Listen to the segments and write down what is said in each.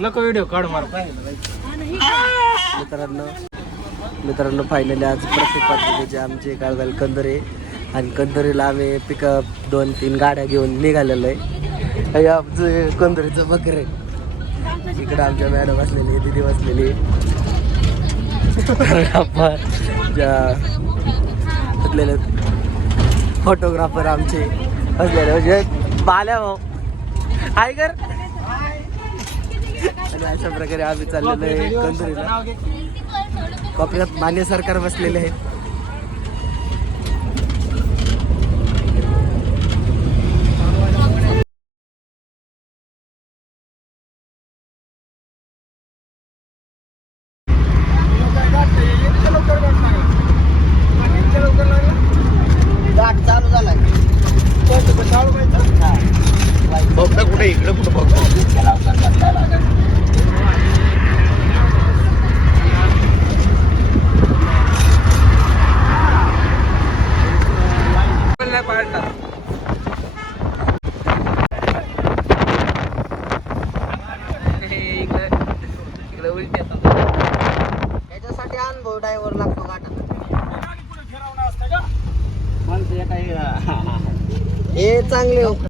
नको व्हिडिओ काढ मार मित्रांनो मित्रांनो फायनली आज प्रत्येक पद्धतीचे आमचे काळवेल कंदरे आणि कंदरीला आम्ही पिकअप दोन तीन गाड्या घेऊन निघालेलो आहे. आमचं कंदरीचं बकरे इकडं आमच्या मॅडम असलेली दिदी बसलेली असलेले फोटोग्राफर आमचे असलेले म्हणजे बाल्या भाऊ. हाय कर आणि अशा प्रकारे आम्ही चाललेलो आहे कंदुरीला कोपऱ्यात मान्य सरकार बसलेले आहेत चालू झालाय बघता कुठे इकडे कुठं बघतो याच्यासाठी अनुभव ड्रायव्हर लागतो गाठा हे चांगले हो.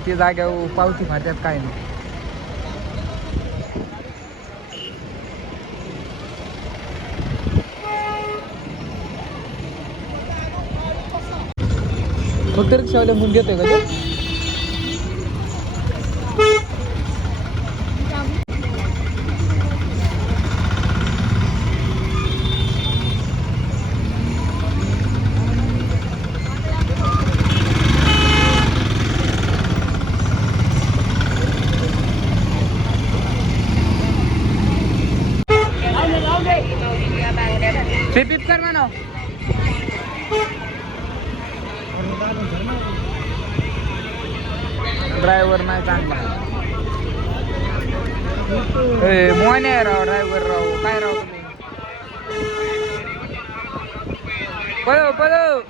किती जाग्यावर पावती फाट्यात काय नाही. फक्त रिक्षावाले मुलगी घेतोय का तो ते पिप कर म्हणा ड्रायव्हर नाही चांगला ए मोहन आहे राव ड्रायव्हर राव. काय राव तुम्ही? पळव पळव.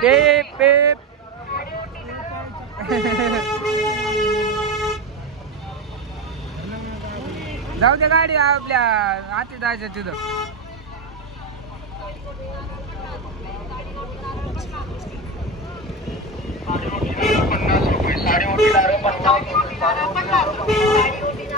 पेप पेप जाऊ दे गाडी आपल्या आती जायचं तिथं बाया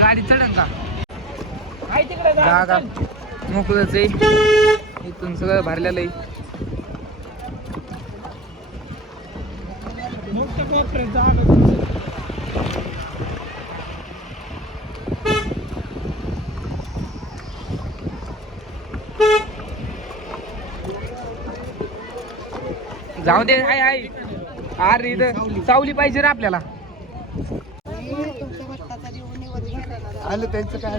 गाडी चढन का? जागा मोकळच आहे. इथून सगळं भरलेलं आहे. जाऊ दे हाय हाय. अरे इथं सावली पाहिजे रे आपल्याला. आलं त्यांचं काय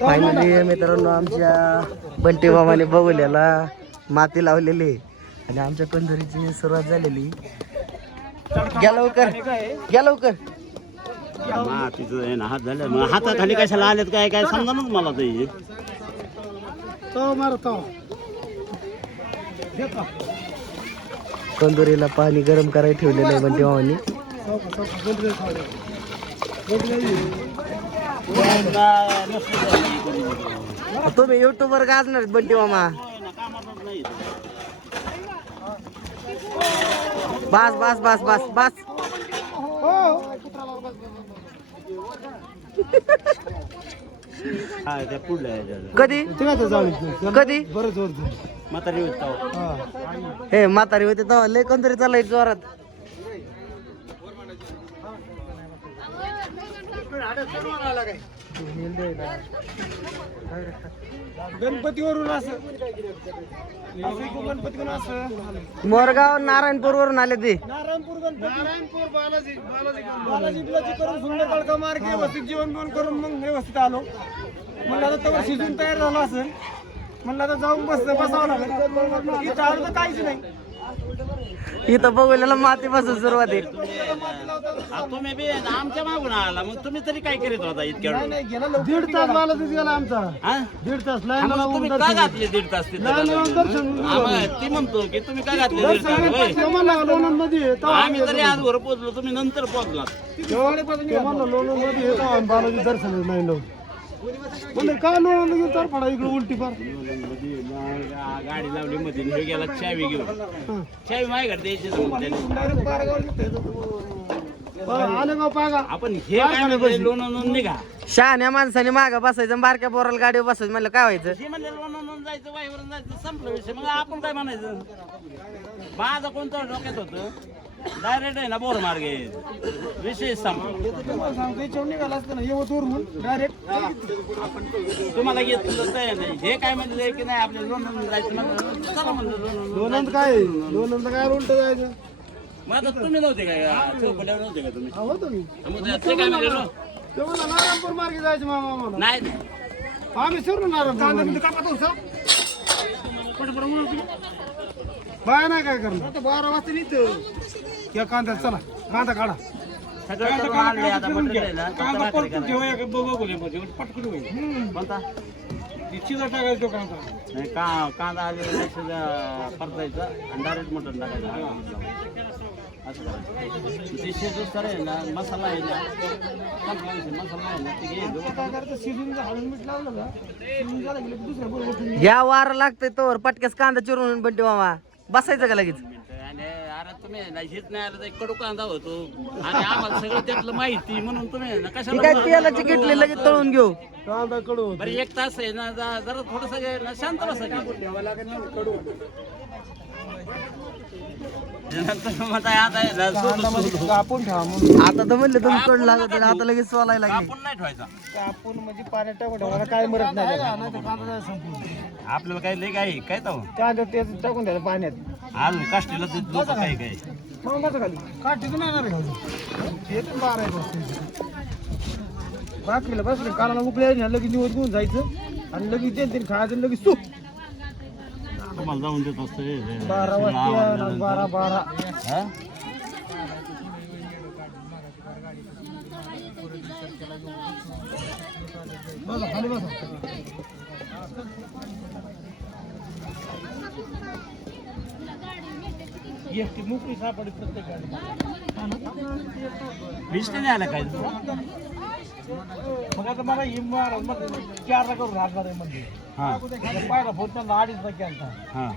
फायनली मित्रांनो आमच्या बंटी मामाने बघुल्याला माती लावलेली आहे. आणि आमच्या कंदरीची सुरुवात झालेली घ्या लवकर घ्या लवकर. मातीचं आहे ना हात झाले. मग हाताखाली कशाला आलेत काय? काय समजा मला ते. कंदुरीला पाणी गरम करायला ठेवलेलं आहे बंटी मामाने. तुम्ही युट्यूब वर गाजणार बंटी मामा. बस बस बस बस बस. हा. कधी? कधी? म्हातारी होत? हे. म्हातारी होते तेव्हा. लय कंदुरी चालायची जोरात. गणपतीवरून असं. गणपतीवरून असं. मोरगाव नारायणपूर वरून आले ते. नारायणपूर गणपती. नारायणपूर बालाजी बालाजी बालाजी बिलाजी करून सुंदर काळका मार्ग व्यवस्थित जेवण बिवण करून मग व्यवस्थित आलो. म्हणलं आता तवर शिजून तयार झालं असेल. म्हणलं आता जाऊन बस बसावं लागेल. इथं आलं तर काहीच नाही. इथं बघूला माती पासून सुरुवात आहे आ, तुम्ही बी आमच्या मागून आला मग तुम्ही तरी काय करीत होता इतक्या वेळ? नाही गेला दीड तास बालाजी गेला आमचा हा? दीड तास हा, मग तुम्ही का घातले दीड तास तिथं? हा, ती म्हणतो की तुम्ही काय घातले दीड तास होय? मध्ये आम्ही तरी आज वर पोहोचलो तुम्ही नंतर पोहोचलात मध्ये बालाजी दर्शन नाही लो म्हणजे लोणंद घेऊन तर पडा इकडे उलटी पार गाडी लावली मध्ये आणि ह्यो गेला चावी घेऊन. चावी माझ्याकडे द्यायची नव्हती त्याने. आले गाव पागा? आपण हे काय म्हणतो निघा. शहाण्या माणसाने माग बसायचं आणि बारक्या पोराला गाडीवर बसायचं म्हणलं काय व्हायचं? हे म्हणले लोणंदून जायचं वाईवरून जायचं संपलं विषय. मग आपण काय म्हणायचं? माझं कोणतं डोक्यात होतं? डायरेक्ट आहे ना बोर मार्गे. संपला तुम्हाला घेतलं हे काय म्हणले की नाही आपल्या लोणंदून जायचं म्हणलं चला म्हणलं लोणंद काय? लोणंद काय उलट जायचं? मग आता तुम्ही नव्हते काय? चौपड्यावर नव्हते का तुम्ही? हो तुम्ही मग ते काय म्हणले लो? ते म्हणलं नारायणपूर मार्गे जायचं मामा आम्हाला नाही आम्ही सुरू नारायणपूर बाय नाही काय करणार? आता बारा वाजता निघतो. या कांदा चला कांदा काढा. सगळं करून आणलंय आता कांदा परतून. ठेवा पटकन होईल. कोणता? टाकायचो कांदा. नाही, का कांदा आलेला त्याचं परतायचं. आणि डायरेक्ट मटण टाकायचं. असं करायचं. ते शेजूस तर आहे ना मसाला आहे ना चांगला विषय, मसाला आहे ना ते घ्यायचं आता काय करायचं? शिजून जर हळद मीठ लावलं का शिजून झालं की लगेच दुसऱ्या बरोबर उठून या वार लागतंय तोवर पटक्यास कांदा चिरून बंटी मामा. बसायचं का लगेच? आणि अरे तुम्ही नाही हेच नाही आलं तर एक कडू कांदा होतो. आणि आम्हाला सगळं त्यातलं माहिती म्हणून तुम्ही ना काय कशाला तेलाची किटली लगेच तळून घेऊ. कांदा कडू बरं एक तास आहे ना जा- जरा थोडस शांत बसायचं नंतर मग आता. कापून ठेवा म्हणून. आता तर म्हणले तुम्ही कड लागत आता लगेच सोलायला लागले. कापून नाही ठेवायचा. कापून म्हणजे पाण्यात टाकून ठेवायला काय मरत नाही त्याला. आपल्याला काय लय काय काय तो? कांदा ते टाकून द्यायचं पाण्यात. अजून काष्टीला लोक काय काय मग बस खाली. काठी नाही येणार आहे ते पण बारा एक वाजता बाकीला बसले कानाला उकळे आहे ना लगेच निवड घेऊन जायचं. आणि लगेच तीन खायचं आणि लगेच सूप. तुम्हाला जाऊन देत असतो. बारा वाजता बारा. बारा. हा? एकटी मोकळी सापडी प्रत्येक गाडी लिस्ट नाही आलं काय? मग आता मला ही मार मग चारला करून हातभार आहे म्हणजे. हां. पहिला फोन त्यांना अडीचला केला हां.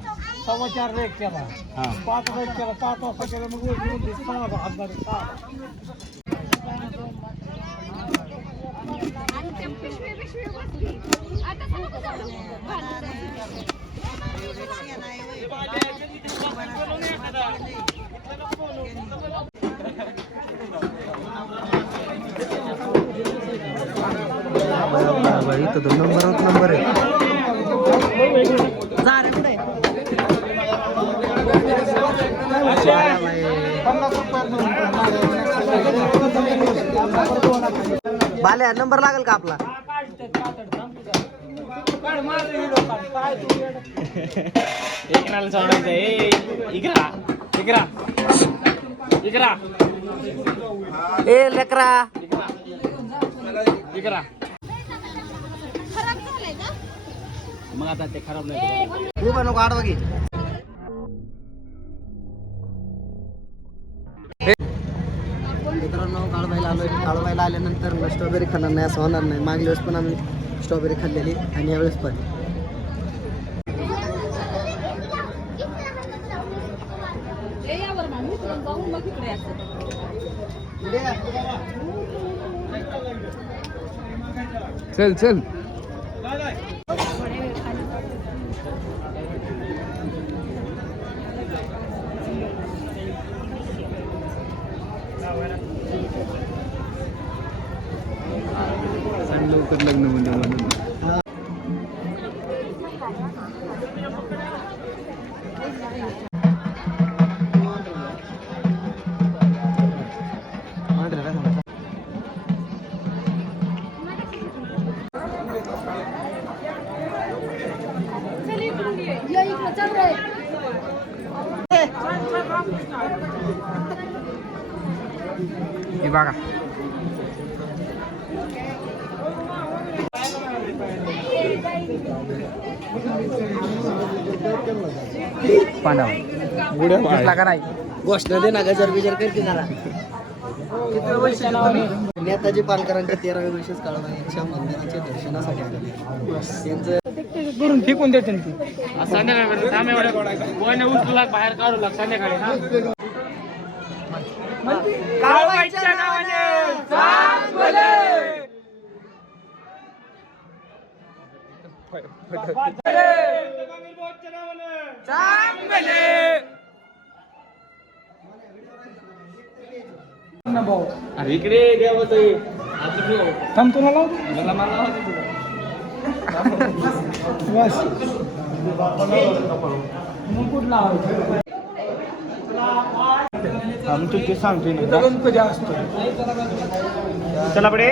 सव्वा चारला एक केला. हां. पाच एक केला पाच वाजता केला मग. सहा हातभार सहा. इथं तो नंबरच नंबर आहे. बाल्या नंबर लागेल का आपला? इकराला सोडायचं ए इकरा इकरा इकरा. ए लेकरा. इकरा. मग आता ते खराब नाही उभा नको आडवा घे. मित्रांनो काळवायला आलोय. काळवायला आल्यानंतर स्ट्रॉबेरी खाणार नाही असं होणार नाही. मागल्या वेळेस पण आम्ही स्ट्रॉबेरी खाल्लेली आणि यावेळेस पण. चल चल. सांग लग्न म्हणजे म्हणून हे बघा. पांडव. दिसला का नाही? गोष्ट दे ना गजर बिजर करते जरा. नेताजी पालकरांच्या तेराव्या वर्षीच काळवाईच्या मंदिराच्या दर्शनासाठी आलेले त्यांचं करून फेकून देते संध्याकाळी उचलला बाहेर काढू लाग संध्याकाळी ना अरे इकडे थांब तुला बस मग कुठं लावायचं आमचं ते सांगते ना गणपती असतो चला पुढे.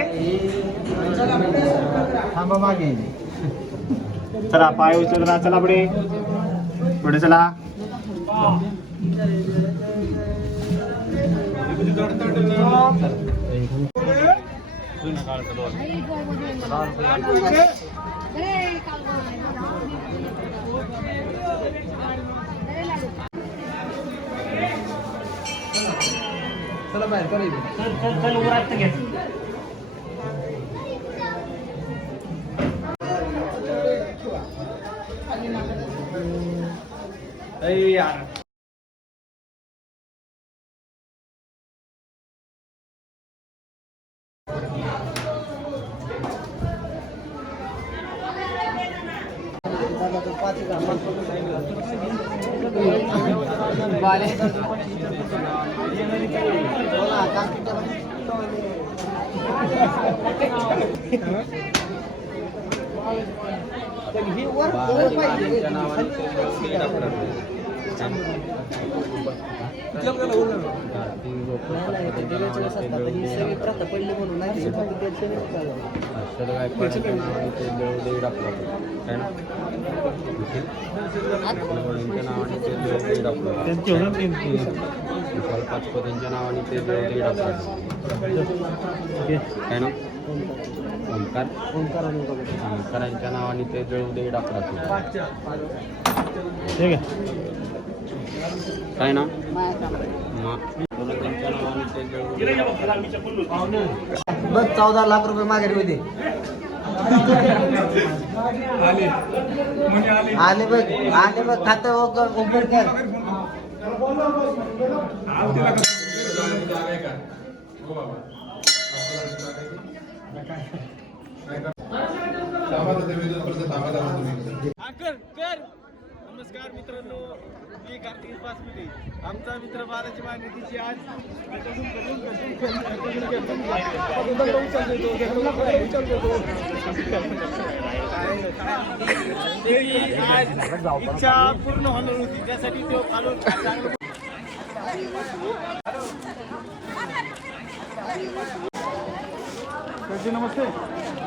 थांबा मागे. चला पाय उचलला चला पुढे. पुढे चला. चला बाहेर करायचं ही सगळी प्रथा पडली म्हणून नाही. ते फक्त त्याच्यावरच चालवलं. पाचपतींच्या नावाने ते दीड आपला काय ना ओंकार बघा. ओंकारांच्या नावाने ते जळू दीड आपला ठीक आहे. काय ना बघ चौदा लाख रुपये माघारी होते. आले. बघ आले बघ खातं ओपन कर. कर कर नमस्कार मित्रांनो मी कार्तिक पासपुते आमचा मित्र बालाजी माने आज आज इच्छा पूर्ण होणार होती त्यासाठी तो चालू. चांगलं नमस्ते.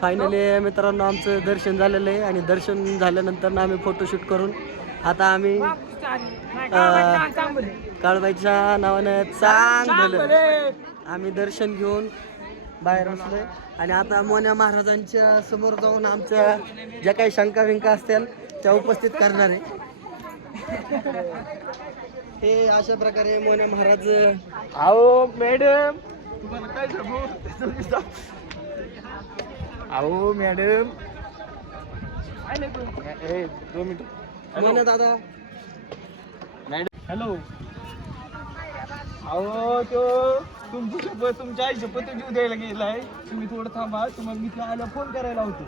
फायनली मित्रांनो आमचं दर्शन झालेलं आहे आणि दर्शन झाल्यानंतर ना आम्ही फोटोशूट करून आता आम्ही काळबाईच्या नावानं चांग झालं आम्ही दर्शन घेऊन बाहेर बसलोय. आणि आता मोन्या महाराजांच्या समोर जाऊन आमच्या ज्या काही शंका विंका असतील त्या उपस्थित करणार आहे. हे अशा प्रकारे मोन्या महाराज अहो मॅडम तुम्हाला काय सांगू अहो मॅडम ए, दोन मिनिट. मोन्या दादा. हॅलो. अहो तो तुमची शपथ तुमच्या आई शपथ जीव द्यायला गेलाय. तुम्ही थोडं थांबा. तुम्हाला मी आला फोन करायला होतो.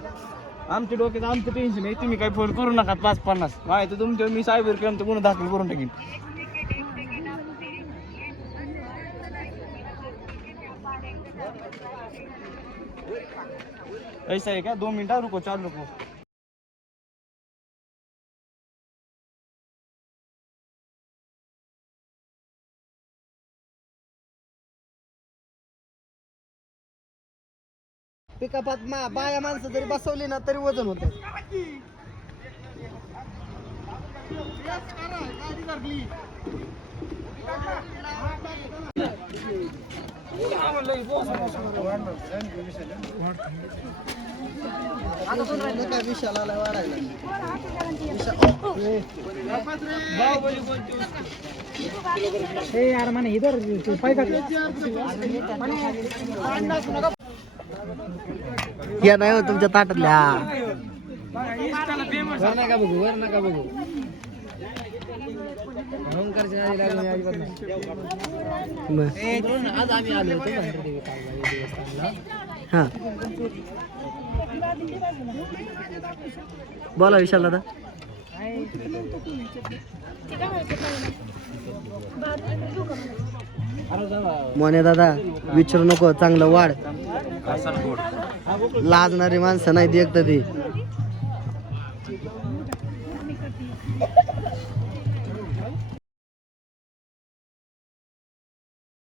आमच्या डोक्यात आमचं टेन्शन आहे. तुम्ही काही फोन करू नका. पाच पन्नास. माहिती तुमच्या मी सायबर क्राईमचं गुन्हा दाखल करून टाकीन. ऐसा आहे का दोन मिनिटं रुको चालू रुको। पिकापात मा बाया माणसं जरी बसवली ना तरी वजन होत. विशाला वाढायला यार माने इधर पैसा या नाही हो तुमच्या ताटातल्या. वर नका बघू वर नका बघू ओंकारच्या आधी लागून अजिबात नाही. बरं. आज आम्ही आलो होतो बाहेर कालबाई देवस्थानला हा बोला विशाल दादा. मोने दादा विचारू नको चांगलं वाढ. लाजणारी माणसं नाही देखत ती.